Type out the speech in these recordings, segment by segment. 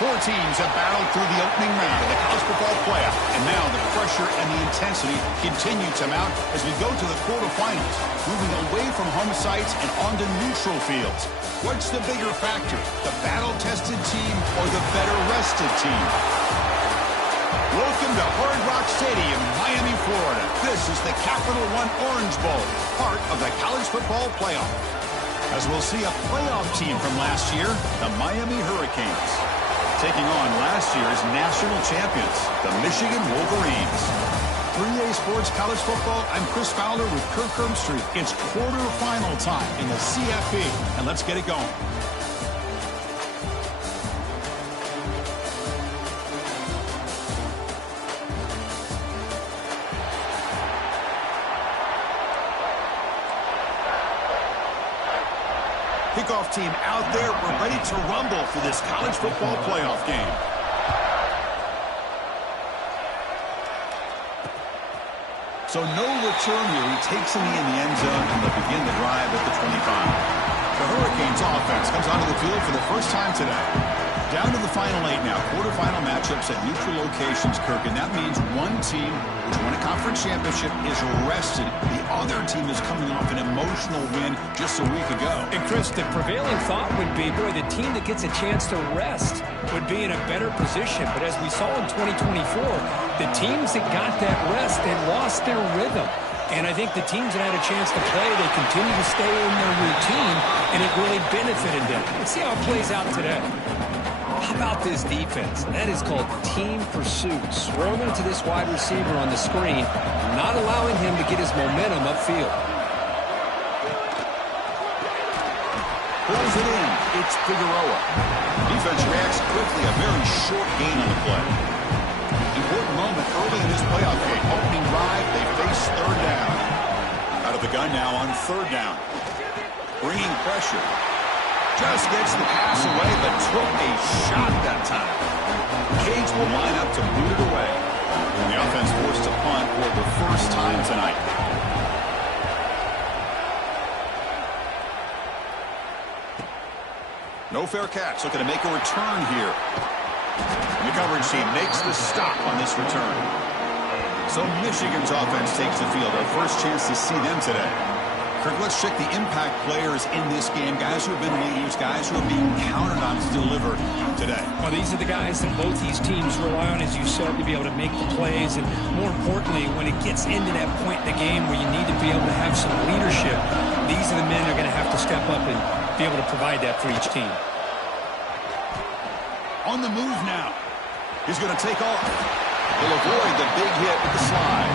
Four teams have battled through the opening round of the college football playoff, and now the pressure and the intensity continue to mount as we go to the quarterfinals, moving away from home sites and onto neutral fields. What's the bigger factor, the battle-tested team or the better-rested team? Welcome to Hard Rock Stadium, Miami, Florida. This is the Capital One Orange Bowl, part of the college football playoff. As we'll see a playoff team from last year, the Miami Hurricanes, taking on last year's national champions, the Michigan Wolverines. 3A Sports College Football, I'm Chris Fowler with Kirk Herbstreit. It's quarterfinal time in the CFP, and let's get it going. Kickoff team out there. We're ready to rumble for this college football playoff game. So no return here. He takes it in the end zone, and they'll begin the drive at the 25. The Hurricanes offense comes onto the field for the first time today. Down to the final 8 now. Quarterfinal matchups at neutral locations, Kirk, and that means one team which won a conference championship is rested. The other team is coming off an emotional win just a week ago. And Chris, the prevailing thought would be, boy, the team that gets a chance to rest would be in a better position. But as we saw in 2024, the teams that got that rest, they lost their rhythm. And I think the teams that had a chance to play, they continue to stay in their routine, and it really benefited them. Let's see how it plays out today. How about this defense? That is called team pursuit. Swarming to this wide receiver on the screen, not allowing him to get his momentum upfield. Pulls it in. It's Figueroa. Defense reacts quickly. A very short gain on the play. Important moment early in this playoff game. Opening drive, they face third down. Out of the gun now on third down. Bringing pressure. Just gets the pass away, but took a shot that time. Canes will line up to boot it away. And the offense forced to punt for the first time tonight. No fair catch. Looking to make a return here. And the coverage team makes the stop on this return. So Michigan's offense takes the field. Our first chance to see them today. Kirk, let's check the impact players in this game. Guys who have been leaders, guys who are being counted on to deliver today. Well, these are the guys that both these teams rely on, as you said, to be able to make the plays. And more importantly, when it gets into that point in the game where you need to be able to have some leadership, these are the men that are going to have to step up and be able to provide that for each team. On the move now. He's going to take off. He'll avoid the big hit with the slide.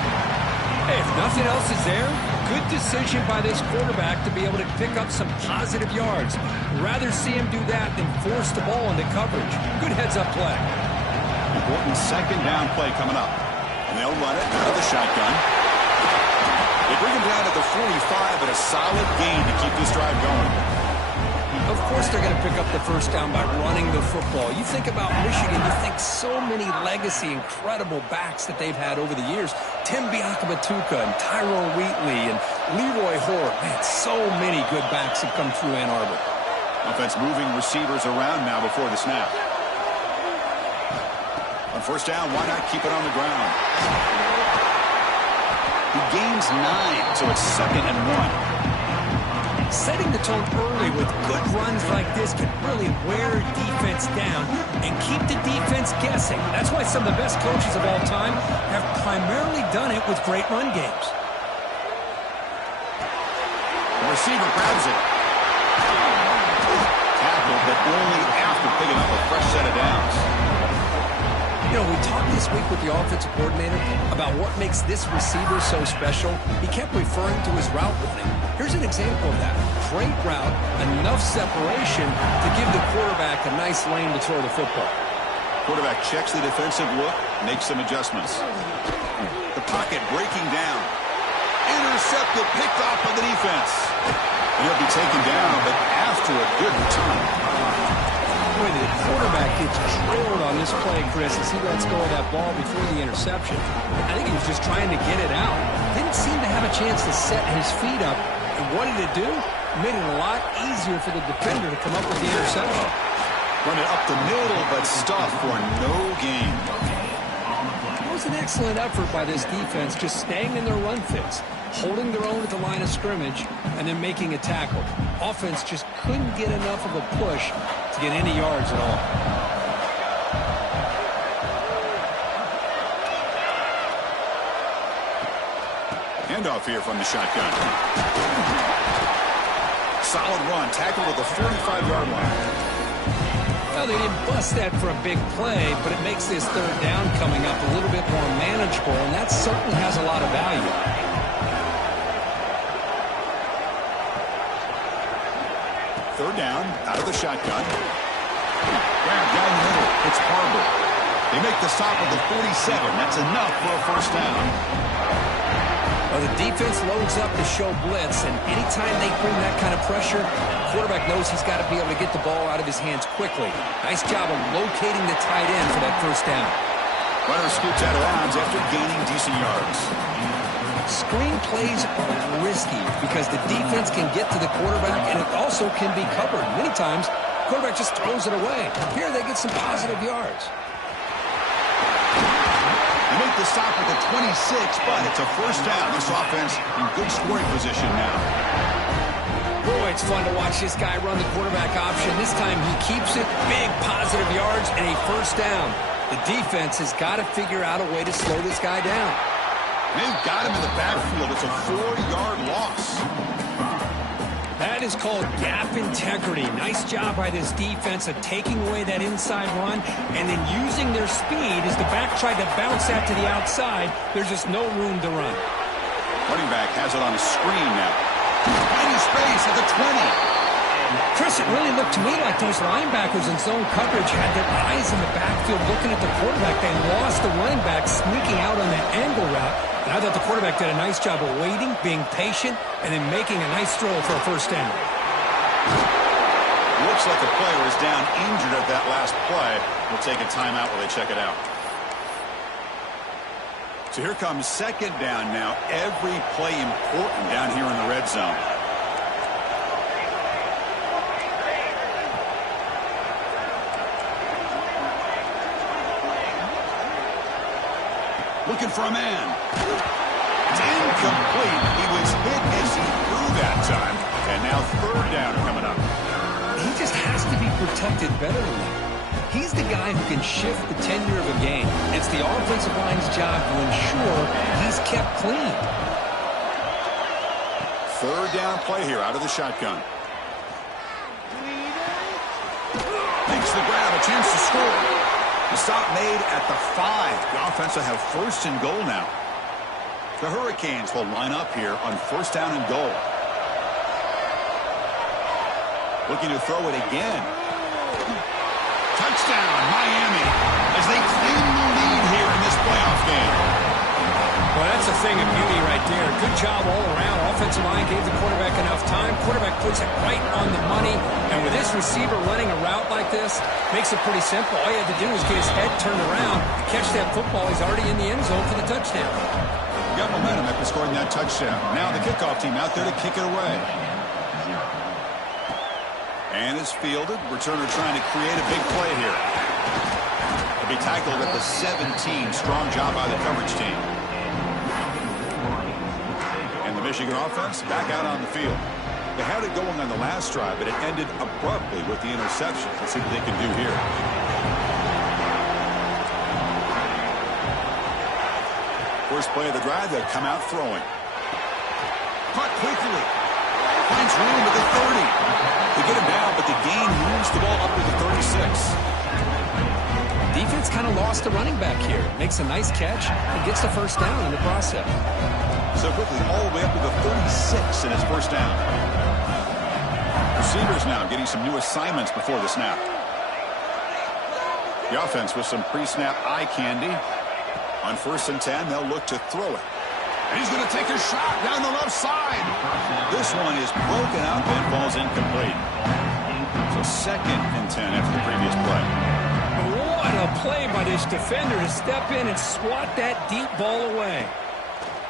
Hey, if nothing else is there, good decision by this quarterback to be able to pick up some positive yards. Rather see him do that than force the ball into coverage. Good heads-up play. Important second down play coming up. And they'll run it out of the shotgun. They bring him down at the 45, but a solid gain to keep this drive going. Of course they're going to pick up the first down by running the football. You think about Michigan, you think so many legacy, incredible backs that they've had over the years. Tim Biakabatuka and Tyrone Wheatley and Leroy Hoare. Man, so many good backs have come through Ann Arbor. Offense moving receivers around now before the snap. On first down, why not keep it on the ground? He gains 9, so it's 2nd and 1. Setting the tone early with good runs like this can really wear defense down and keep the defense guessing. That's why some of the best coaches of all time have primarily done it with great run games. The receiver grabs it. Tackle, but only after picking up a fresh set of downs. You know, we talked this week with the offensive coordinator about what makes this receiver so special. He kept referring to his route running. Here's an example of that. Great route, enough separation to give the quarterback a nice lane to throw the football. Quarterback checks the defensive look, makes some adjustments. The pocket breaking down. Intercepted, picked off by the defense. And he'll be taken down, but after a good return. Boy, the quarterback gets trailed on this play, Chris, as he lets go of that ball before the interception. I think he was just trying to get it out. Didn't seem to have a chance to set his feet up. And what did it do? Made it a lot easier for the defender to come up with the interception. Run it up the middle, but stuff for no gain. It was an excellent effort by this defense, just staying in their run fits, holding their own at the line of scrimmage, and then making a tackle. Offense just couldn't get enough of a push to get any yards at all. Handoff here from the shotgun. Solid run, tackled at the 45-yard line. Well, they didn't bust that for a big play, but it makes this third down coming up a little bit more manageable, and that certainly has a lot of value. Third down, out of the shotgun. Grab down the middle. It's Barber. They make the stop at the 47. That's enough for a first down. Well, the defense loads up to show blitz, and anytime they bring that kind of pressure, the quarterback knows he's got to be able to get the ball out of his hands quickly. Nice job of locating the tight end for that first down. Runner scoots out of bounds after gaining decent yards. Screen plays are risky because the defense can get to the quarterback, and it also can be covered. Many times, the quarterback just throws it away. Here, they get some positive yards. They make the stop at the 26, but it's a first down. This offense in good scoring position now. Boy, it's fun to watch this guy run the quarterback option. This time he keeps it, big positive yards, and a first down. The defense has got to figure out a way to slow this guy down. They've got him in the backfield. It's a 4-yard loss. That is called gap integrity. Nice job by this defense of taking away that inside run and then using their speed as the back tried to bounce that to the outside. There's just no room to run. Running back has it on a screen now. Finding space at the 20. Chris, it really looked to me like those linebackers in zone coverage had their eyes in the backfield looking at the quarterback. They lost the running back sneaking out on that angle route. And I thought the quarterback did a nice job of waiting, being patient, and then making a nice throw for a first down. Looks like the player is down injured at that last play. We'll take a timeout while they check it out. So here comes second down now. Every play important down here in the red zone. Looking for a man. It's incomplete. He was hit as he threw that time. And now third down coming up. He just has to be protected better than that. He's the guy who can shift the tenure of a game. It's the offensive line's job to ensure he's kept clean. Third down play here out of the shotgun. Makes the grab, a chance to score. The stop made at the 5. The offense will have first and goal now. The Hurricanes will line up here on first down and goal. Looking to throw it again. Touchdown, Miami, as they claim the lead here in this playoff game. Well, that's a thing of beauty right there. Good job all around. Offensive line gave the quarterback enough time. Quarterback puts it right on the money. And with this receiver running a route like this, makes it pretty simple. All you had to do is get his head turned around, catch that football. He's already in the end zone for the touchdown. Got momentum after scoring that touchdown. Now the kickoff team out there to kick it away. And it's fielded. Returner trying to create a big play here. He'll be tackled at the 17. Strong job by the coverage team. And the Michigan offense back out on the field. They had it going on the last drive, but it ended abruptly with the interception. Let's see what they can do here. First play of the drive, they'll come out throwing. Caught quickly. Finds room at the 30. They get him down, but the gain moves the ball up to the 36. Defense kind of lost the running back here. Makes a nice catch and gets the first down in the process. So quickly all the way up to the 36 in his first down. Receivers now getting some new assignments before the snap. The offense with some pre-snap eye candy. On first and 10, they'll look to throw it. And he's going to take a shot down the left side. This one is broken out and falls incomplete. So second and 10 after the previous play. What a play by this defender to step in and swat that deep ball away.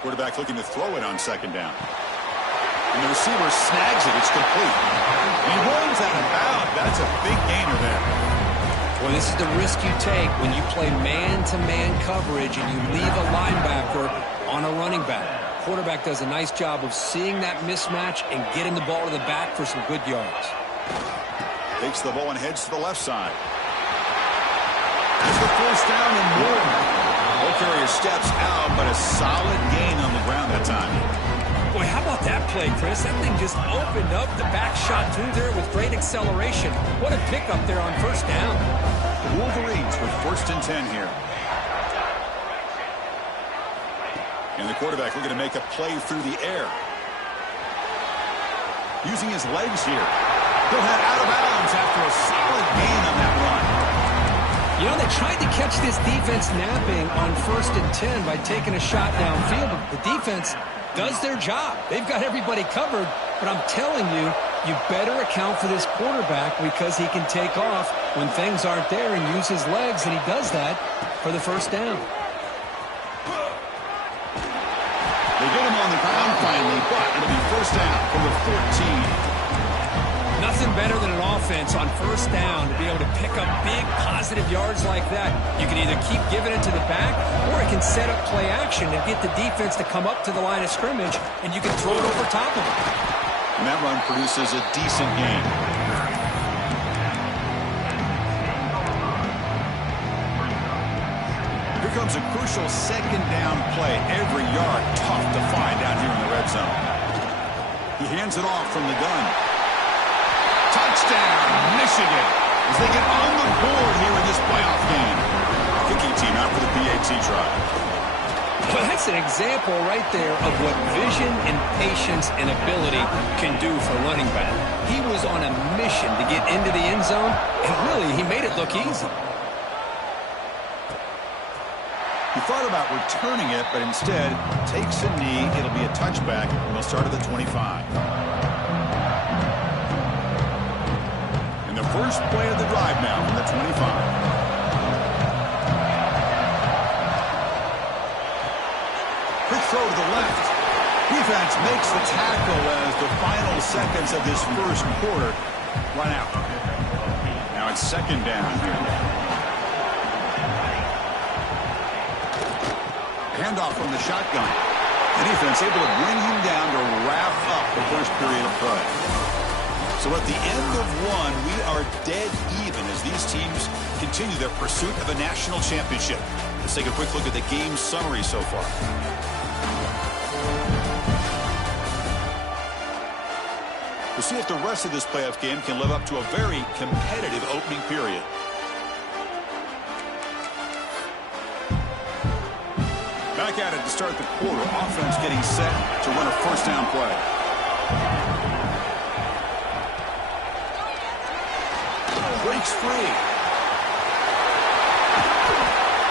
Quarterback looking to throw it on second down. And the receiver snags it. It's complete. And he rolls out of bounds. That's a big gainer there. Well, this is the risk you take when you play man-to-man coverage and you leave a linebacker on a running back. Quarterback does a nice job of seeing that mismatch and getting the ball to the back for some good yards. Takes the ball and heads to the left side. That's the first down and more. Ball carrier steps out, but a solid gain on the ground that time. Boy, how about that play, Chris? That thing just opened up. The back shot through there with great acceleration. What a pickup there on first down. The Wolverines with 1st and 10 here. And the quarterback looking to make a play through the air. Using his legs here. He'll head out of bounds after a solid gain on that run. You know, they tried to catch this defense napping on 1st and 10 by taking a shot downfield, but the defense does their job. They've got everybody covered, but I'm telling you, you better account for this quarterback because he can take off when things aren't there and use his legs, and he does that for the first down. They get him on the ground finally, but it'll be first down from the 14. Nothing better than an offense on first down to be able to pick up big positive yards like that. You can either keep giving it to the back, or it can set up play action and get the defense to come up to the line of scrimmage, and you can throw it over top of it. And that run produces a decent gain. Here comes a crucial second down play. Every yard tough to find out here in the red zone. He hands it off from the gun. Touchdown, Michigan, as they get on the board here in this playoff game. Kicking team out for the PAT try. Well, that's an example right there of what vision and patience and ability can do for running back. He was on a mission to get into the end zone, and really, he made it look easy. He thought about returning it, but instead takes a knee. It'll be a touchback, and they'll start at the 25. The first play of the drive now from the 25. Quick throw to the left. Defense makes the tackle as the final seconds of this first quarter run out. Now it's second down here. Handoff from the shotgun. The defense able to bring him down to wrap up the first period of play. So at the end of one, we are dead even as these teams continue their pursuit of a national championship. Let's take a quick look at the game summary so far. We'll see if the rest of this playoff game can live up to a very competitive opening period. Back at it to start the quarter. Offense getting set to run a first down play. Breaks free.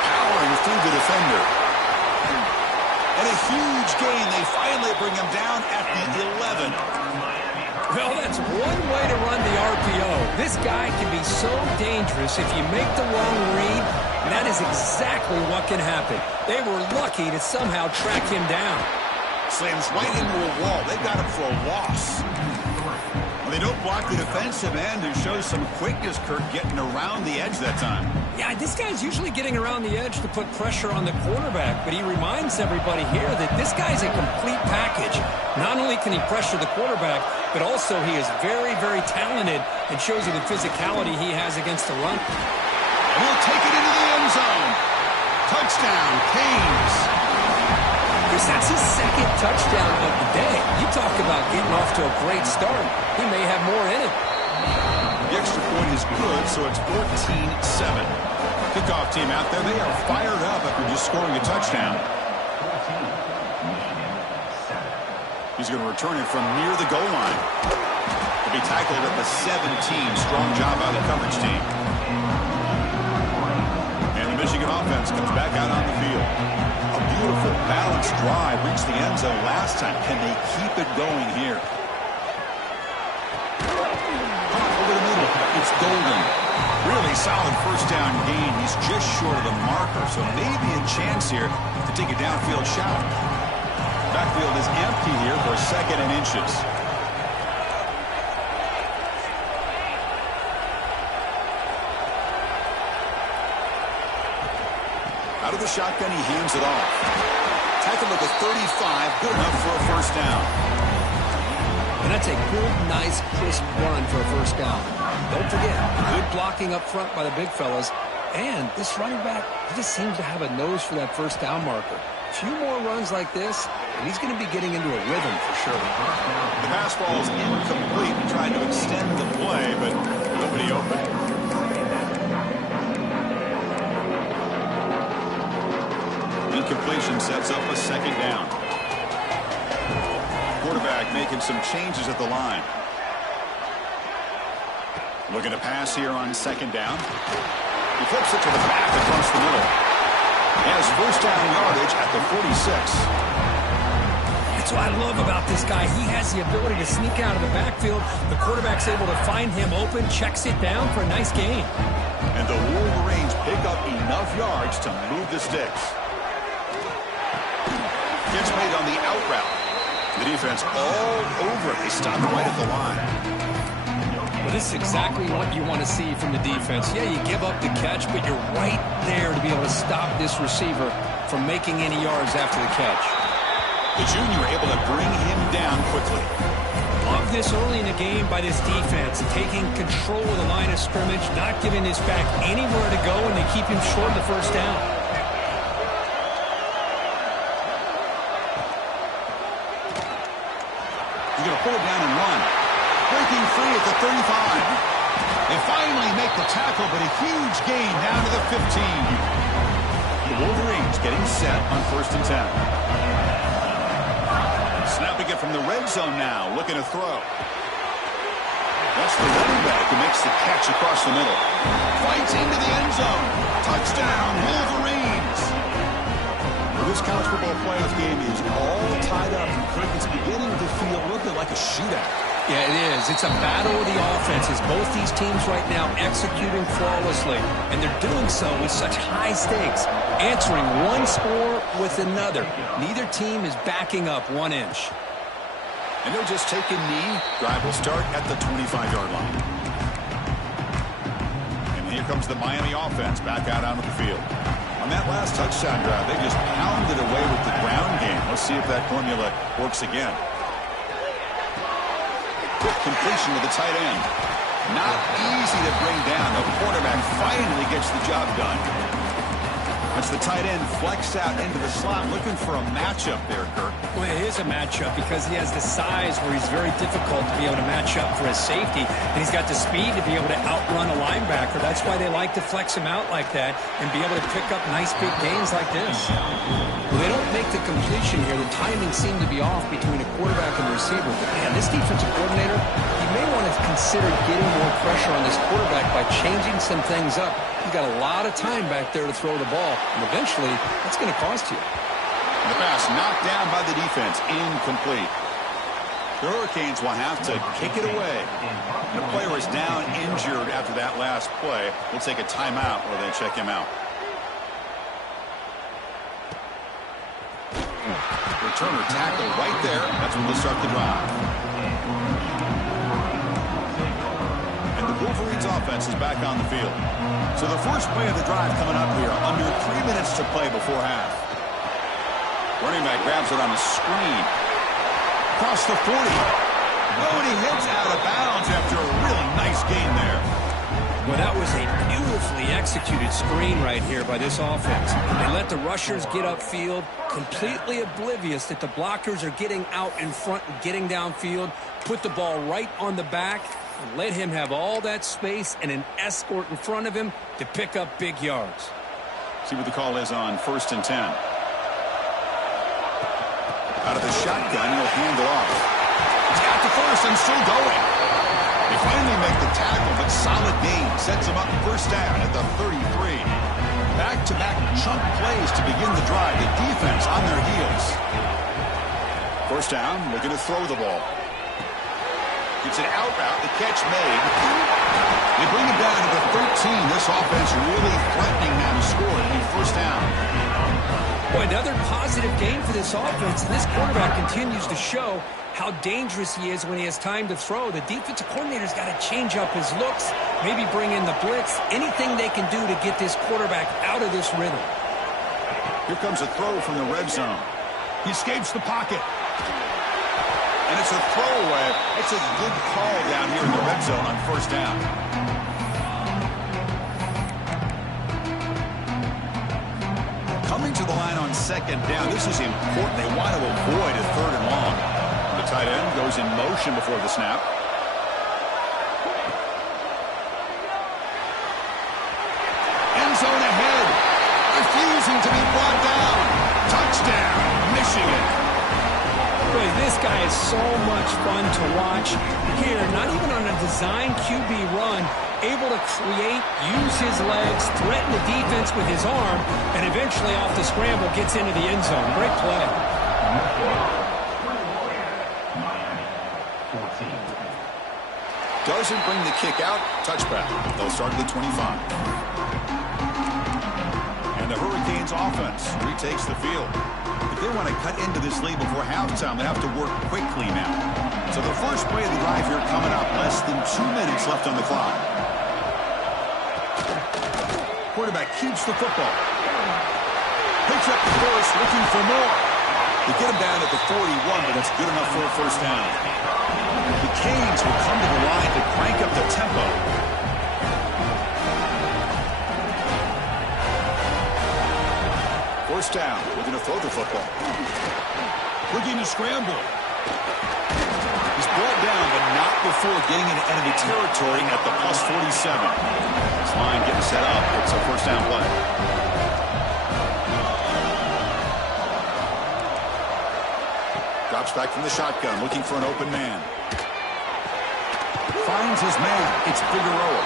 Powering through the defender. And a huge gain. They finally bring him down at the 11. Well, that's one way to run the RPO. This guy can be so dangerous if you make the wrong read, and that is exactly what can happen. They were lucky to somehow track him down. Slams right into a wall. They got him for a loss. They don't block the defensive end, who shows some quickness, Kirk, getting around the edge that time. Yeah, this guy's usually getting around the edge to put pressure on the quarterback, but he reminds everybody here that this guy's a complete package. Not only can he pressure the quarterback, but also he is very, very talented and shows you the physicality he has against the run. And he'll take it into the end zone. Touchdown, Canes. That's his second touchdown of the day. You talk about getting off to a great start. He may have more in it. The extra point is good, so it's 14-7. Kickoff team out there. They are fired up after just scoring a touchdown. He's going to return it from near the goal line. He'll be tackled at the 17. Strong job by the coverage team. And the Michigan offense comes back out on the field. A beautiful, balanced drive. Reached the end zone last time. Can they keep it going here? Over the middle. It's Golden. Really solid first down gain. He's just short of the marker, so maybe a chance here to take a downfield shot. Backfield is empty here for a second and inches. Out of the shotgun, he hands it off. Tackled at the 35, good enough for a first down. And that's a good, nice, crisp run for a first down. Don't forget, good blocking up front by the big fellas. And this running back, he just seems to have a nose for that first down marker. A few more runs like this, and he's going to be getting into a rhythm for sure. The pass ball is incomplete. He tried to extend the play, but nobody open. Incompletion sets up a second down. Quarterback making some changes at the line. Looking to pass here on second down. He flips it to the back across the middle. He has first down yardage at the 46. That's what I love about this guy. He has the ability to sneak out of the backfield. The quarterback's able to find him open, checks it down for a nice gain. And the Wolverines pick up enough yards to move the sticks. Gets made on the out route. The defense all over it. They stop right at the line. Well, this is exactly what you want to see from the defense. Yeah, you give up the catch, but you're right there to be able to stop this receiver from making any yards after the catch. The junior able to bring him down quickly. Love this early in the game by this defense, taking control of the line of scrimmage, not giving this back anywhere to go, and they keep him short of the first down. He's going to pull it down and run. Breaking free at the 35. They finally make the tackle, but a huge gain down to the 15. The Wolverines getting set on first and 10. Snapping it from the red zone now, looking to throw. That's the running back who makes the catch across the middle. Fights into the end zone. Touchdown, Wolverines. Well, this college football playoff game is all tied up. It's beginning to feel a little bit like a shootout. Yeah, it is. It's a battle of the offenses. Both these teams right now executing flawlessly, and they're doing so with such high stakes, answering one score with another. Neither team is backing up 1 inch. And they'll just take a knee. Drive will start at the 25-yard line. And here comes the Miami offense back out onto the field. On that last touchdown drive, they just pounded away with the ground game. Let's see if that formula works again. Quick completion to the tight end. Not easy to bring down. The quarterback finally gets the job done. That's the tight end flexed out into the slot, looking for a matchup there, Kirk. Well, it is a matchup because he has the size where he's very difficult to be able to match up for his safety, and he's got the speed to be able to outrun a linebacker. That's why they like to flex him out like that and be able to pick up nice big gains like this. Well, they don't make the completion here. The timing seemed to be off between a quarterback and a receiver. But, man, this defensive coordinator, he may want to consider getting more pressure on this quarterback by changing some things up. He's got a lot of time back there to throw the ball, and eventually that's going to cost you. The pass knocked down by the defense, incomplete. The Hurricanes will have to kick it away. The player is down injured after that last play. We'll take a timeout where they check him out. Returner tackle right there. That's when they'll start the drive. And the Wolverines offense is back on the field. So the first play of the drive coming up here, under 3 minutes to play before half. Running back grabs it on a screen. Across the 40. Oh, and he hits out of bounds after a really nice gain there. Well, that was a beautifully executed screen right here by this offense. They let the rushers get upfield, completely oblivious that the blockers are getting out in front and getting downfield, put the ball right on the back, and let him have all that space and an escort in front of him to pick up big yards. See what the call is on first and 10. Out of the shotgun, he'll hand it off. He's got the first and still going. They finally make the tackle, but solid gain sets him up first down at the 33. Back-to-back chunk plays to begin the drive. The defense on their heels. First down, looking to throw the ball. It's an out route, the catch made. They bring it down to the 13. This offense really threatening now to score the first down. Boy, another positive game for this offense, and this quarterback continues to show how dangerous he is when he has time to throw. The defensive coordinator's got to change up his looks, maybe bring in the blitz, anything they can do to get this quarterback out of this rhythm. Here comes a throw from the red zone. He escapes the pocket. And it's a throwaway. It's a good call down here in the red zone on first down. Coming to the line on second down. This is important. They want to avoid a third and long. The tight end goes in motion before the snap. End zone ahead. Refusing to be brought down. Touchdown, Michigan. Boy, this guy is so much fun to watch. Here, not even on a design QB run, able to create, use his legs, threaten the defense with his arm, and eventually off the scramble gets into the end zone. Great play. Doesn't bring the kick out. Touchback. They'll start at the 25. And the Hurricanes offense retakes the field. If they want to cut into this lead before halftime, they have to work quickly now. So the first play of the drive here coming up. Less than 2 minutes left on the clock. Quarterback keeps the football. Picks up the first, looking for more. They get him down at the 41, but that's good enough for a first down. The Canes will come to the line to crank up the tempo. First down. We're going to throw the football. Looking to scramble. He's brought down, but not before getting into enemy territory at the plus 47. This line getting set up. It's a first down play. Drops back from the shotgun, looking for an open man. Finds his man. It's Figueroa.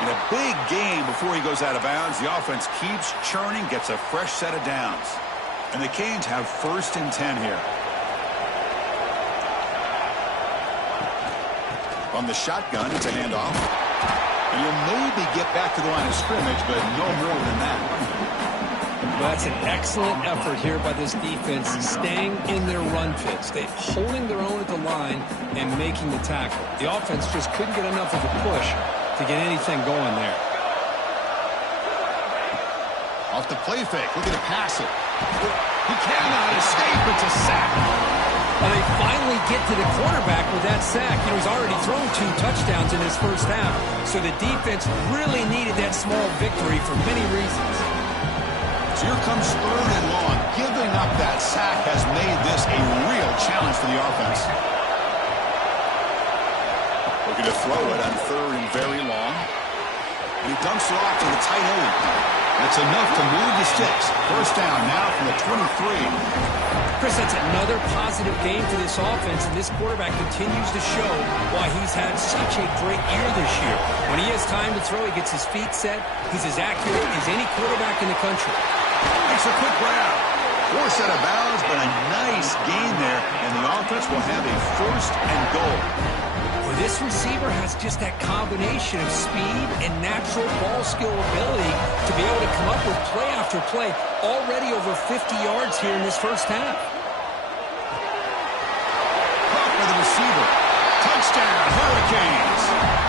In a big game before he goes out of bounds, the offense keeps churning, gets a fresh set of downs. And the Canes have first and 10 here. On the shotgun, it's a handoff. And you'll maybe get back to the line of scrimmage, but no more than that. Well, that's an excellent effort here by this defense, staying in their run fits. They're holding their own at the line and making the tackle. The offense just couldn't get enough of a push to get anything going there. Off the play fake, looking to pass it. He cannot escape. It's a sack. Well, they finally get to the quarterback with that sack. You know, he's already thrown 2 touchdowns in his first half, so the defense really needed that small victory for many reasons. So here comes third and long. Giving up that sack has made this a real challenge for the offense. Looking to throw it on third and very long. And he dumps it off to the tight end. That's enough to move the sticks. First down now from the 23. Chris, that's another positive game for this offense, and this quarterback continues to show why he's had such a great year this year. When he has time to throw, he gets his feet set. He's as accurate as any quarterback in the country. Makes a quick grab. Forced out of bounds, but a nice gain there, and the offense will have a first and goal. Well, this receiver has just that combination of speed and natural ball skill ability to be able to come up with play after play, already over 50 yards here in this first half. Caught by the receiver. Touchdown, Hurricanes.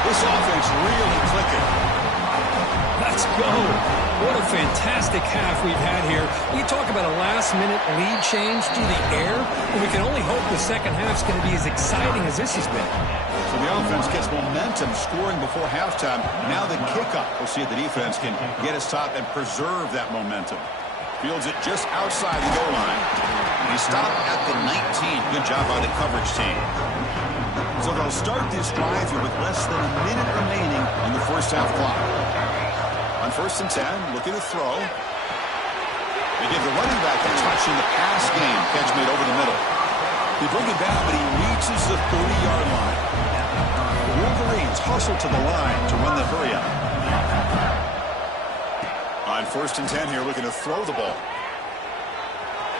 This offense really clicking. Let's go. What a fantastic half we've had here. We talk about a last-minute lead change through the air, and we can only hope the second half's going to be as exciting as this has been. So the offense gets momentum scoring before halftime. Now the kickoff. We'll see if the defense can get a stop and preserve that momentum. Fields it just outside the goal line. And he stopped at the 19. Good job by the coverage team. So they'll start this drive here with less than a minute remaining on the first half clock. On first and 10, looking to throw. They give the running back a touch in the pass game. Catch made over the middle. They bring it down, but he reaches the 30-yard line. The Wolverines hustle to the line to run the hurry up. On first and 10 here, looking to throw the ball.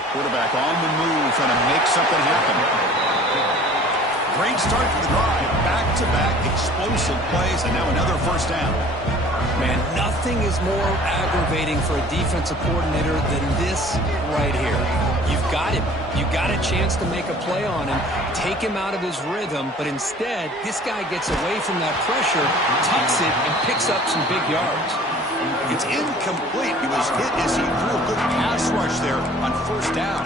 Quarterback on the move, trying to make something happen. Great start for the drive. Back-to-back explosive plays, and now another first down. Man, nothing is more aggravating for a defensive coordinator than this right here. You've got him. You've got a chance to make a play on him, take him out of his rhythm, but instead, this guy gets away from that pressure, tucks it, and picks up some big yards. It's incomplete. He was hit as he threw a good pass rush there on first down.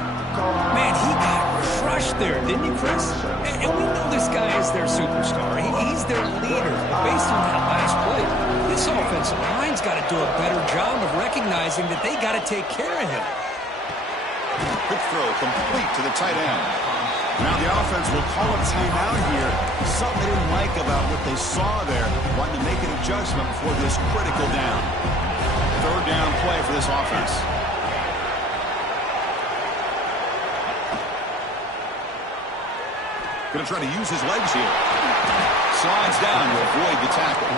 Man, he got crushed there, didn't he, Chris? And we know this guy is their superstar. He's their leader. But based on that last play, this offensive line's got to do a better job of recognizing that they got to take care of him. Quick throw complete to the tight end. Now the offense will call a timeout here. Something they didn't like about what they saw there. Wanting to make an adjustment before this critical down. Third down play for this offense. Going to try to use his legs here. Slides down to avoid the tackle.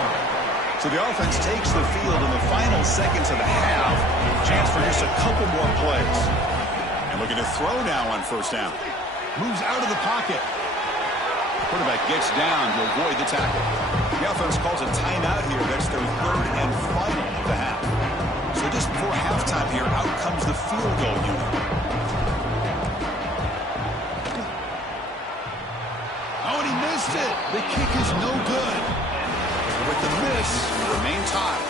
So the offense takes the field in the final seconds of the half. Chance for just a couple more plays. And looking to throw now on first down. Moves out of the pocket. Quarterback gets down to avoid the tackle. The offense calls a timeout here. That's their third and final of the half. So just before halftime here, out comes the field goal unit. Oh, and he missed it. The kick is no good. With the miss, remain tied.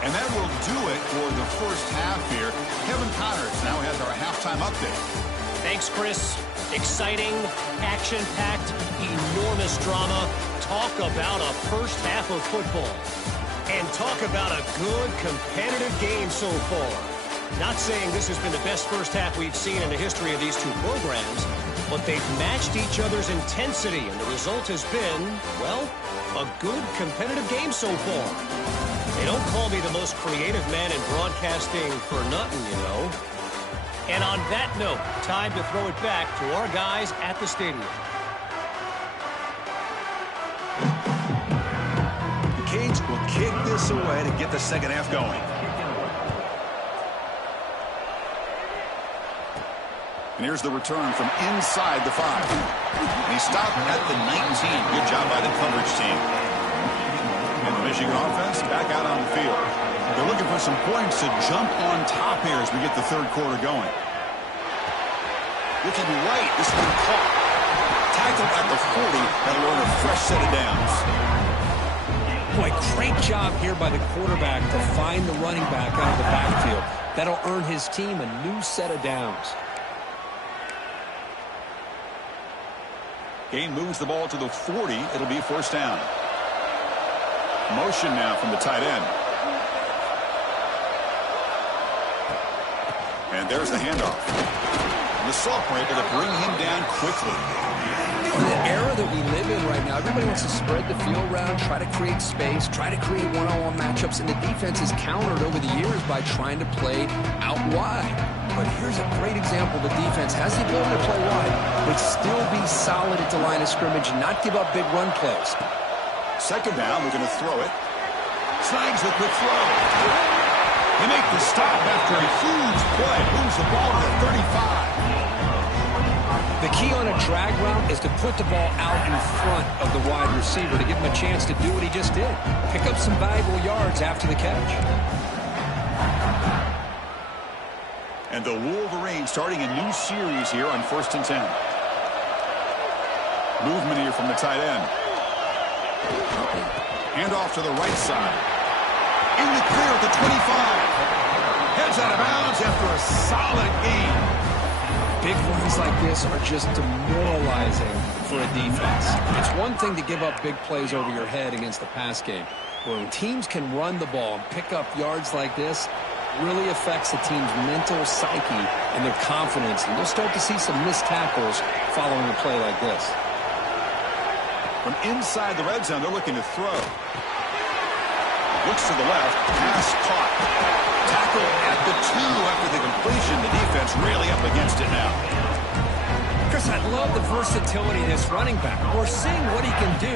And that will do it for the first half here. Kevin Connors now has our halftime update. Thanks, Chris. Exciting, action-packed, enormous drama. Talk about a first half of football. And talk about a good, competitive game so far. Not saying this has been the best first half we've seen in the history of these two programs, but they've matched each other's intensity, and the result has been, well, a good, competitive game so far. They don't call me the most creative man in broadcasting for nothing, you know. And on that note, time to throw it back to our guys at the stadium. The Canes will kick this away to get the second half going. And here's the return from inside the 5. And he stopped at the 19. Good job by the coverage team. And the Michigan offense back out on the field. They're looking for some points to jump on top here as we get the third quarter going. Looking right, this has been caught. Tackled at the 40, that'll earn a fresh set of downs. Boy, great job here by the quarterback to find the running back out of the backfield. That'll earn his team a new set of downs. Gain moves the ball to the 40. It'll be first down. Motion now from the tight end. And there's the handoff. And the sophomore able to bring him down quickly. In the era that we live in right now, everybody wants to spread the field around, try to create space, try to create one-on-one matchups, and the defense is countered over the years by trying to play out wide. But here's a great example. The defense has the ability to play wide, but still be solid at the line of scrimmage and not give up big run plays. Second down, we're going to throw it. Snags the quick throw. They make the stop after a huge play. Moves the ball to the 35. The key on a drag route is to put the ball out in front of the wide receiver to give him a chance to do what he just did. Pick up some valuable yards after the catch. And the Wolverines starting a new series here on 1st and 10. Movement here from the tight end. Hand off to the right side. In the clear at the 25. Heads out of bounds after a solid gain. Big runs like this are just demoralizing for a defense. It's one thing to give up big plays over your head against the pass game. When teams can run the ball and pick up yards like this, really affects the team's mental psyche and their confidence. And you'll start to see some missed tackles following a play like this. From inside the red zone, they're looking to throw. Looks to the left. Pass caught. Tackle at the 2 after the completion. The defense really up against it now. Chris, I love the versatility of this running back. We're seeing what he can do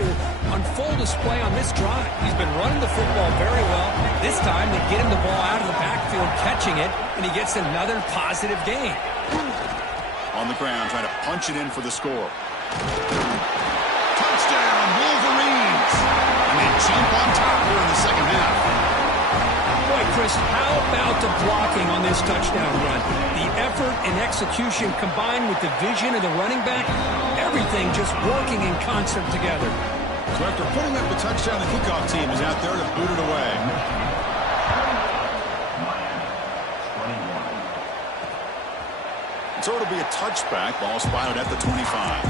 on full display on this drive. He's been running the football very well. This time, they get him the ball out of the backfield, catching it, and he gets another positive gain. On the ground, trying to punch it in for the score. Touchdown, Wolverines! And they jump on top here in the second half. Boy, Chris, how about the blocking on this touchdown run? The effort and execution combined with the vision of the running back, everything just working in concert together. So after putting up the touchdown, the kickoff team is out there to boot it away. So it'll be a touchback. Ball spotted at the 25.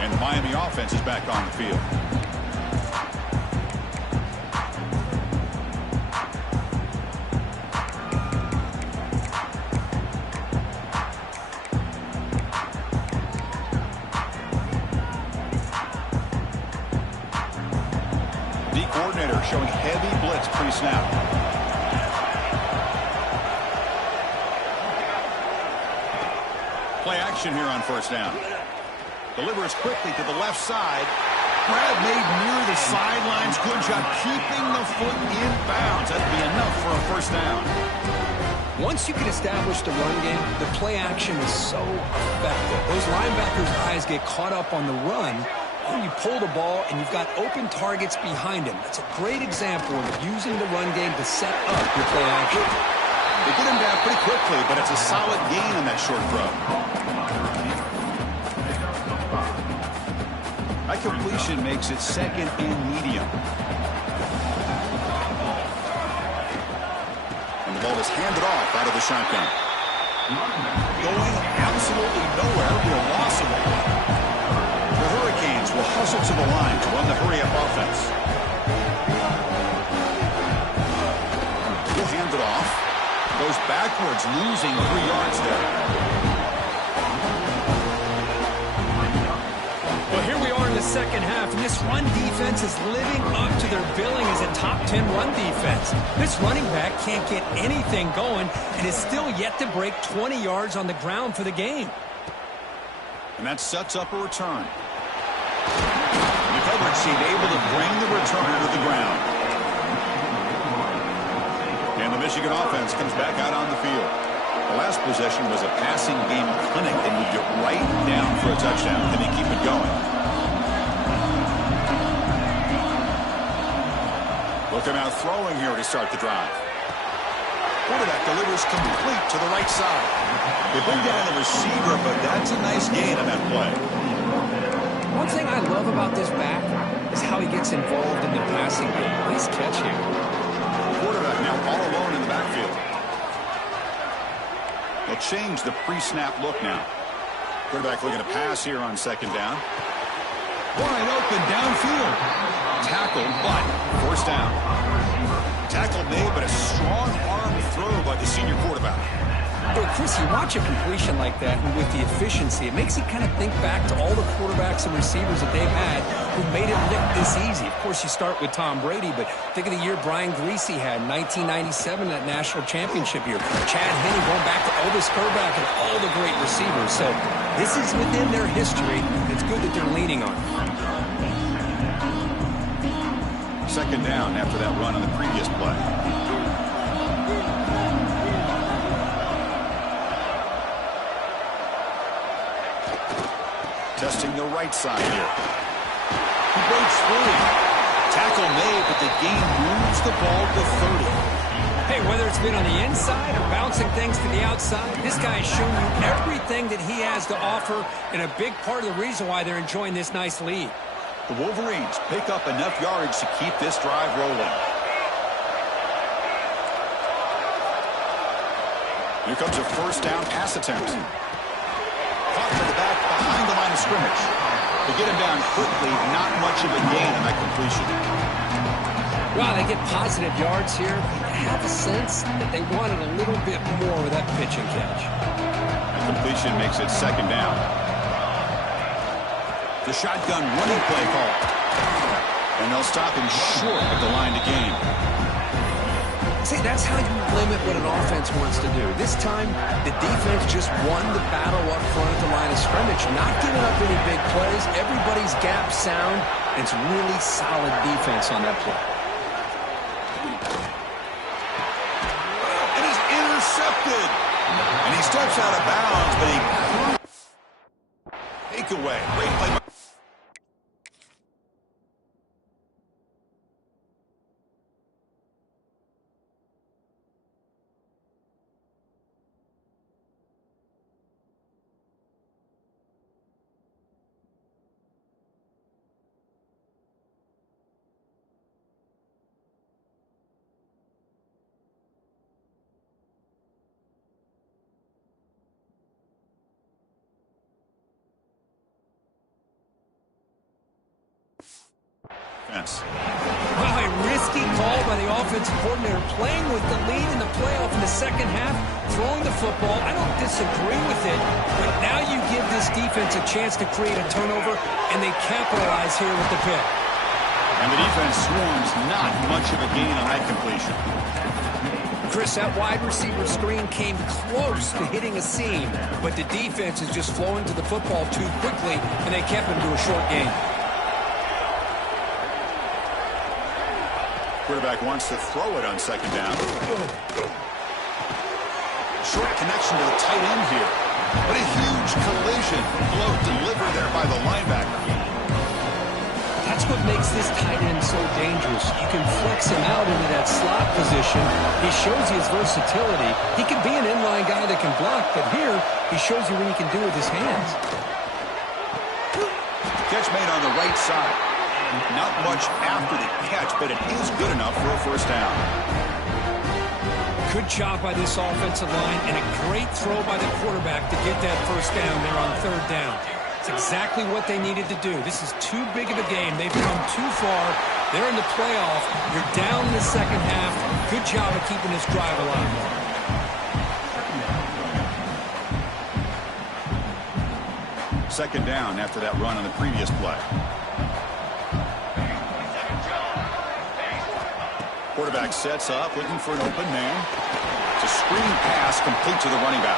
And the Miami offense is back on the field. The coordinator showing heavy blitz pre-snap. Play action here on first down. Delivers quickly to the left side. Grab made near the sidelines. Good job keeping the foot in bounds. That'd be enough for a first down. Once you can establish the run game, the play action is so effective. Those linebackers' eyes get caught up on the run, and you pull the ball, and you've got open targets behind him. That's a great example of using the run game to set up your play action. They get him down pretty quickly, but it's a solid gain on that short throw. That completion makes it second and medium. And the ball is handed off out of the shotgun. Going absolutely nowhere. It'll be a loss of the ball. The Hurricanes will hustle to the line to run the hurry-up offense. He'll hand it off. Goes backwards, losing 3 yards there. Well, here we are in the second half, and this run defense is living up to their billing as a top 10 run defense. This running back can't get anything going and is still yet to break 20 yards on the ground for the game. And that sets up a return. The coverage team able to bring the returner to the ground. And the Michigan offense comes back out on the field. The last possession was a passing game clinic. They moved it right down for a touchdown. Can they keep it going? Looking out throwing here to start the drive. Quarterback delivers complete to the right side. They bring down the receiver, but that's a nice gain on that play. One thing I love about this back is how he gets involved in the passing game. Nice catch here. Quarterback now all alone in the backfield. They'll change the pre-snap look now. Quarterback looking to pass here on second down. Wide open downfield. Tackled, but first down. Tackle made, but a strong arm throw by the senior quarterback. Hey, Chris, you watch a completion like that, and with the efficiency, it makes you kind of think back to all the quarterbacks and receivers that they've had who made it look this easy. Of course, you start with Tom Brady, but think of the year Brian Griese had in 1997, that national championship year. Chad Henne going back to Elvis Grbac and all the great receivers. So this is within their history. It's good that they're leaning on it. Second down after that run on the previous play. Testing the right side here. He breaks free. Tackle made, but the gain moves the ball to 30. Hey, whether it's been on the inside or bouncing things to the outside, this guy has shown you everything that he has to offer, and a big part of the reason why they're enjoying this nice lead. The Wolverines pick up enough yardage to keep this drive rolling. Here comes a first down pass attempt. Caught to the back behind the line of scrimmage. They get him down quickly, not much of a gain on that completion. Well, they get positive yards here. I have a sense that they wanted a little bit more with that pitch and catch. The completion makes it second down. The shotgun running play call. And they'll stop him short of the line to gain. See, that's how you limit what an offense wants to do. This time, the defense just won the battle up front at the line of scrimmage, not giving up any big plays. Everybody's gap sound. It's really solid defense on that play. And he's intercepted. And he steps out of bounds, but he take away. Great play. Well, a risky call by the offensive coordinator, playing with the lead in the playoff in the second half, throwing the football. I don't disagree with it, but now you give this defense a chance to create a turnover, and they capitalize here with the pick. And the defense swarms, not much of a gain on that completion. Chris, that wide receiver screen came close to hitting a seam, but the defense is just flowing to the football too quickly, and they kept him to a short gain. Quarterback wants to throw it on second down. Short connection to the tight end here. But a huge collision. Blow delivered there by the linebacker. That's what makes this tight end so dangerous. You can flex him out into that slot position. He shows you his versatility. He can be an inline guy that can block, but here he shows you what he can do with his hands. Catch made on the right side. Not much after the catch, but it is good enough for a first down. Good job by this offensive line, and a great throw by the quarterback to get that first down there on third down. It's exactly what they needed to do. This is too big of a game. They've come too far. They're in the playoff. You're down in the second half. Good job of keeping this drive alive. Second down after that run on the previous play. Quarterback sets up, looking for an open man. It's a screen pass complete to the running back.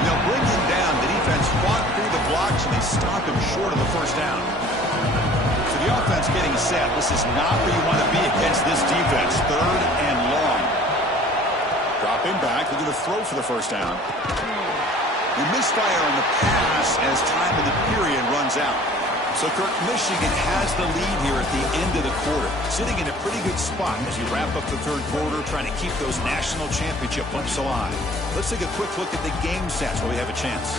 They'll bring him down. The defense fought through the blocks, and they stop him short of the first down. So the offense getting set. This is not where you want to be against this defense. Third and long. Drop him back. They're going to throw for the first down. They misfire on the pass as time in the period runs out. So, Kirk, Michigan has the lead here at the end of the quarter, sitting in a pretty good spot as you wrap up the third quarter, trying to keep those national championship hopes alive. Let's take a quick look at the game stats while we have a chance.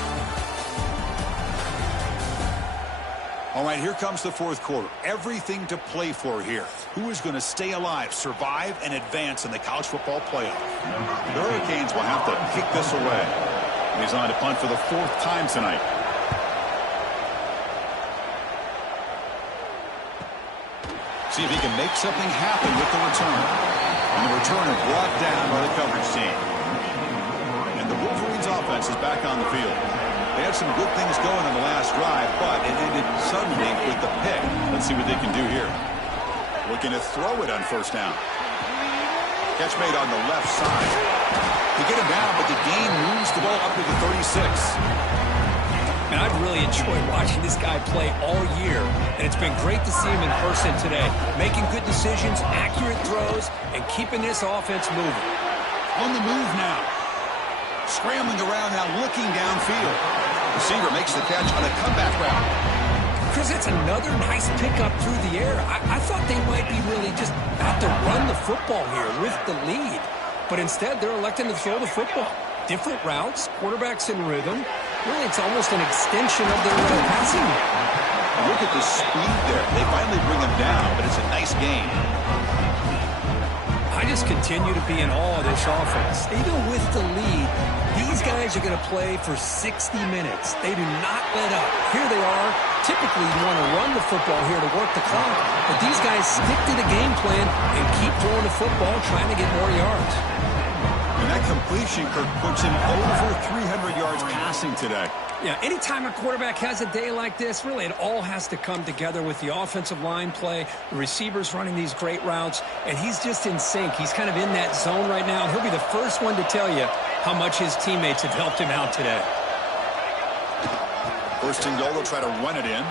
All right, here comes the fourth quarter. Everything to play for here. Who is going to stay alive, survive, and advance in the college football playoff? The Hurricanes will have to kick this away. He's on to punt for the fourth time tonight. See if he can make something happen with the return. And the returner brought down by the coverage team. And the Wolverines offense is back on the field. They had some good things going on the last drive, but it ended suddenly with the pick. Let's see what they can do here. Looking to throw it on first down. Catch made on the left side. They get him down, but the gain moves the ball up to the 36. And I've really enjoyed watching this guy play all year, and it's been great to see him in person today, making good decisions, accurate throws, and keeping this offense moving. On the move now. Scrambling around now, looking downfield. Receiver makes the catch on a comeback route. Chris, that's another nice pickup through the air. I thought they might be really just out to run the football here with the lead, but instead they're electing to throw the football. Different routes, quarterbacks in rhythm. Really, it's almost an extension of their passing. Look at the speed there. They finally bring him down, but it's a nice game. I just continue to be in awe of this offense. Even with the lead, these guys are going to play for 60 minutes. They do not let up. Here they are. Typically, you want to run the football here to work the clock, but these guys stick to the game plan and keep throwing the football, trying to get more yards. And that completion, Kirk, puts him over 300 yards passing today. Yeah, anytime a quarterback has a day like this, really it all has to come together with the offensive line play, the receivers running these great routes, and he's just in sync. He's kind of in that zone right now, and he'll be the first one to tell you how much his teammates have helped him out today. First and goal, they'll try to run it in.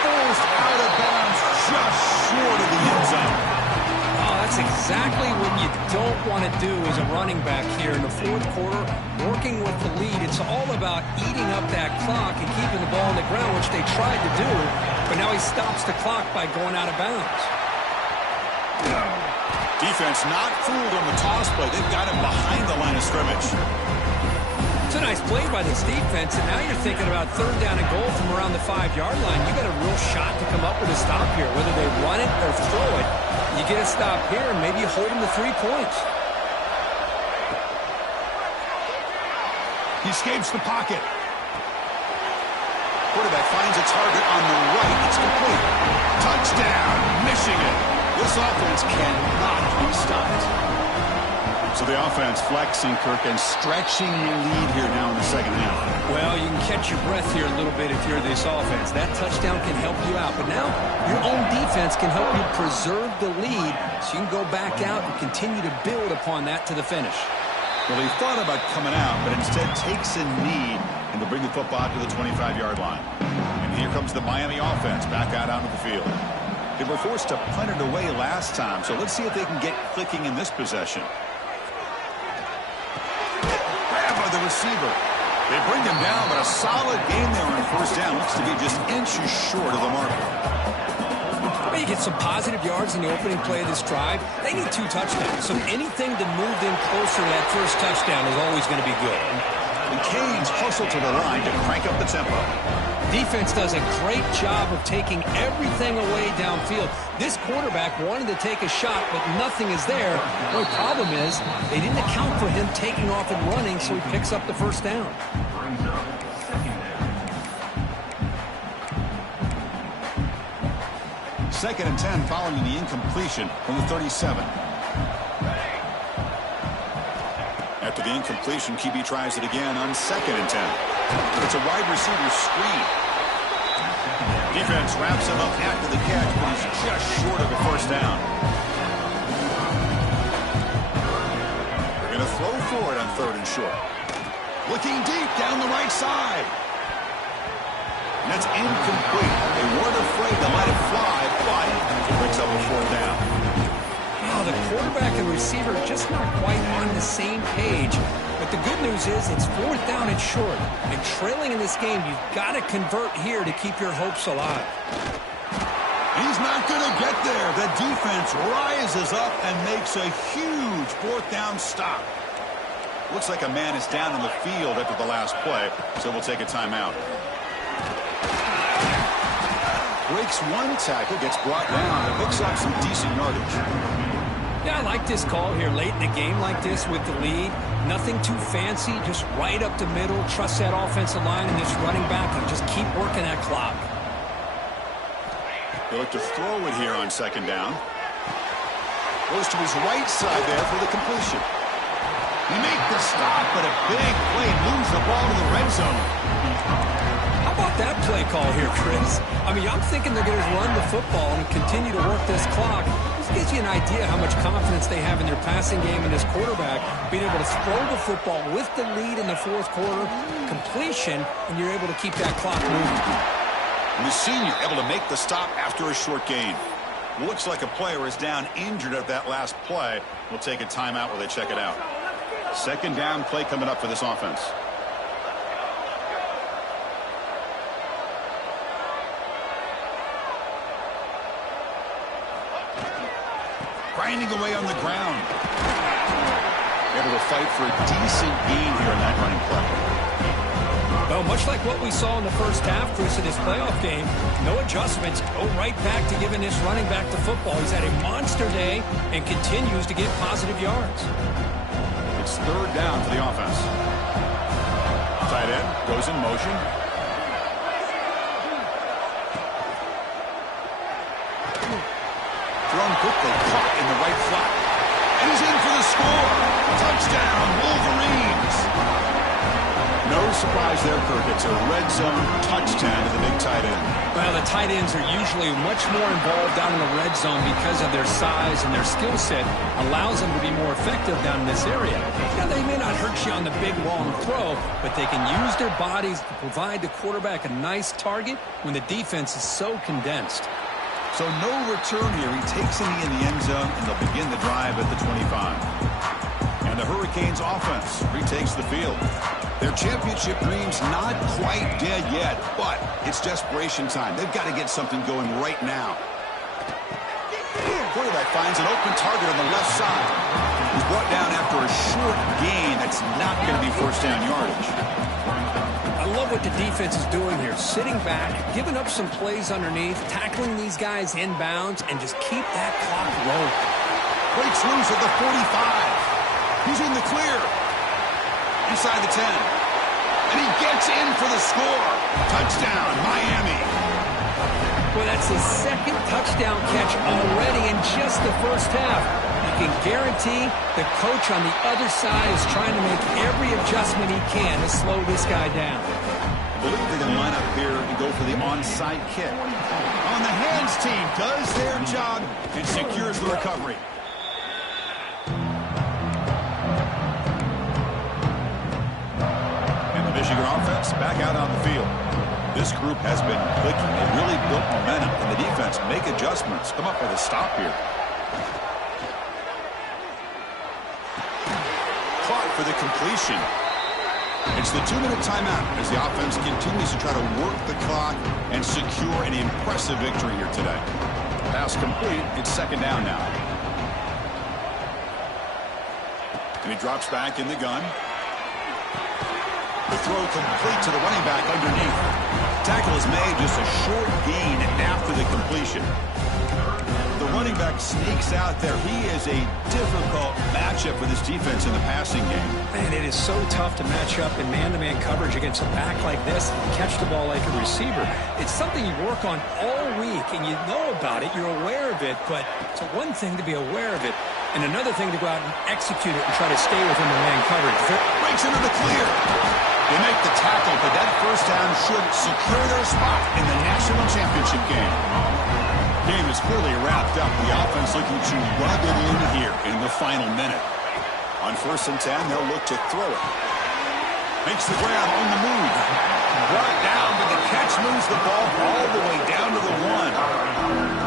Forced out of bounds, just short of the end zone. That's exactly what you don't want to do as a running back here in the fourth quarter, working with the lead. It's all about eating up that clock and keeping the ball on the ground, which they tried to do, but now he stops the clock by going out of bounds. Defense not fooled on the toss play. They've got him behind the line of scrimmage. It's a nice play by this defense, and now you're thinking about third down and goal from around the 5-yard line. You got a real shot to come up with a stop here, whether they run it or throw it. You get a stop here, and maybe you hold them to 3 points. He escapes the pocket. Quarterback finds a target on the right. It's complete. Touchdown, Michigan. This offense cannot be stopped. So the offense flexing, Kirk, and stretching the lead here now in the second half. Well, you can catch your breath here a little bit if you're this offense. That touchdown can help you out. But now your own defense can help you preserve the lead so you can go back out and continue to build upon that to the finish. Well, he thought about coming out, but instead takes a knee and will bring the football to the 25-yard line. And here comes the Miami offense back out onto the field. They were forced to punt it away last time, so let's see if they can get clicking in this possession. Grab by the receiver. They bring him down, but a solid game there on first down. Looks to be just inches short of the marker. Well, you get some positive yards in the opening play of this drive. They need 2 touchdowns, so anything to move them closer to that first touchdown is always going to be good. The Canes hustle to the line to crank up the tempo. Defense does a great job of taking everything away downfield. This quarterback wanted to take a shot, but nothing is there. The only problem is they didn't account for him taking off and running, so he picks up the first down. Second and 10 following the incompletion from the 37. After the incompletion, QB tries it again on second and 10. It's a wide receiver screen. Defense wraps him up after the catch, but he's just short of a first down. They're going to throw for it on third and short. Looking deep down the right side. And that's incomplete. They weren't afraid to let it fly, but it picks up a fourth down. The quarterback and receiver just not quite on the same page. But the good news is it's fourth down and short. And trailing in this game, you've got to convert here to keep your hopes alive. He's not going to get there. The defense rises up and makes a huge fourth down stop. Looks like a man is down on the field after the last play, so we'll take a timeout. Breaks one tackle, gets brought down, and picks up some decent yardage. Yeah, I like this call here late in a game like this with the lead. Nothing too fancy, just right up the middle. Trust that offensive line and this running back and just keep working that clock. They look to throw it here on second down. Goes to his right side there for the completion. He makes the stop, but a big play moves the ball to the red zone. How about that play call here, Chris? I mean, I'm thinking they're going to run the football and continue to work this clock. This gives you an idea how much confidence they have in their passing game and this quarterback being able to throw the football with the lead in the fourth quarter, completion, and you're able to keep that clock moving. And the senior able to make the stop after a short gain. Looks like a player is down injured at that last play. We'll take a timeout while they check it out. Second down play coming up for this offense. Grinding away on the ground. Able to fight for a decent gain here in that running play. Well, much like what we saw in the first half, Chris, of this playoff game, no adjustments, go right back to giving this running back the football. He's had a monster day and continues to get positive yards. It's third down for the offense. Tight end goes in motion. Thrown quickly, caught in the right flat. And he's in for the score. Touchdown, Wolverines. No surprise there, Kirk. It's a red zone touchdown to the big tight end. Well, the tight ends are usually much more involved down in the red zone because of their size and their skill set allows them to be more effective down in this area. Now, they may not hurt you on the big, long throw, but they can use their bodies to provide the quarterback a nice target when the defense is so condensed. So no return here. He takes in the end zone, and they'll begin the drive at the 25. And the Hurricanes offense retakes the field. Their championship dreams not quite dead yet, but it's desperation time. They've got to get something going right now. Quarterback finds an open target on the left side. He's brought down after a short gain. That's not going to be first down yardage. I love what the defense is doing here. Sitting back, giving up some plays underneath, tackling these guys inbounds, and just keep that clock rolling. Breaks loose at the 45. He's in the clear. Inside the 10. and he gets in for the score. Touchdown, Miami. Well, that's his second touchdown catch already in just the first half. You can guarantee the coach on the other side is trying to make every adjustment he can to slow this guy down. I believe they're going to line up here and go for the onside kick. On the hands team does their job and secures the recovery. And the Michigan offense back out on the field. This group has been clicking. They really built momentum, and the defense make adjustments. Come up with a stop here. Caught for the completion. It's the 2-minute timeout as the offense continues to try to work the clock and secure an impressive victory here today. Pass complete. It's second down now. And he drops back in the gun. The throw complete to the running back underneath. Tackle is made, just a short gain after the completion. The running back sneaks out there. He is a difficult matchup for this defense in the passing game. Man, it is so tough to match up in man-to-man coverage against a back like this and catch the ball like a receiver. It's something you work on all week, and you know about it. You're aware of it, but it's one thing to be aware of it, and another thing to go out and execute it and try to stay within the man coverage. Breaks into the clear. They make the tackle, but that first down should secure their spot in the national championship game. Game is clearly wrapped up. The offense looking to rub it in here in the final minute. On 1st and 10, they'll look to throw it. Makes the grab on the move. Brought down, but the catch moves the ball all the way down to the 1.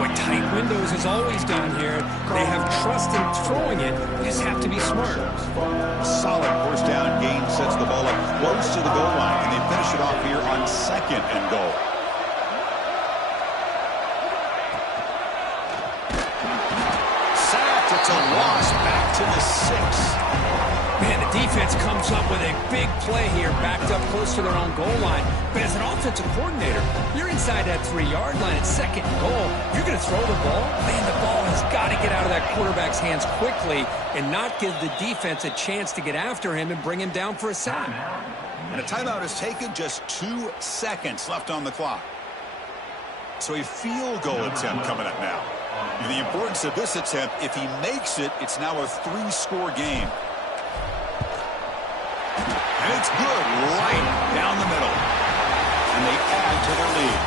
Boy, tight windows is always down here. They have trust in throwing it. You just have to be smart. Solid first down gain sets the ball up close to the goal line, and they finish it off here on 2nd and goal. Sacked. It's a loss back to the 6. Man, the defense comes up with a big play here, backed up close to their own goal line. But as an offensive coordinator, you're inside that 3-yard line at 2nd and goal. You're going to throw the ball? Man, the ball has got to get out of that quarterback's hands quickly and not give the defense a chance to get after him and bring him down for a sack. And a timeout is taken, just 2 seconds left on the clock. So a field goal attempt coming up now. The importance of this attempt, if he makes it, it's now a 3-score game. And it's good, right down the middle. And they add to their lead.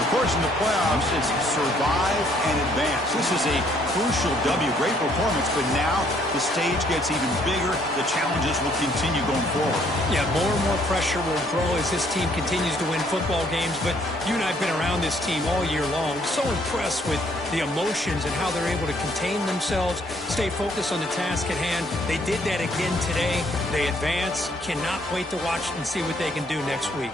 Of course, in the playoffs, it's survive and advance. This is a crucial W. Great performance, but now the stage gets even bigger. The challenges will continue going forward. Yeah, more and more pressure will grow as this team continues to win football games. But you and I have been around this team all year long. So impressed with the emotions and how they're able to contain themselves, stay focused on the task at hand. They did that again today. They advance. Cannot wait to watch and see what they can do next week.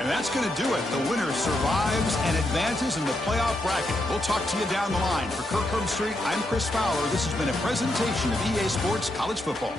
And that's going to do it. The winner survives and advances in the playoff bracket. We'll talk to you down the line. For Kirk Herbstreit, I'm Chris Fowler. This has been a presentation of EA Sports College Football.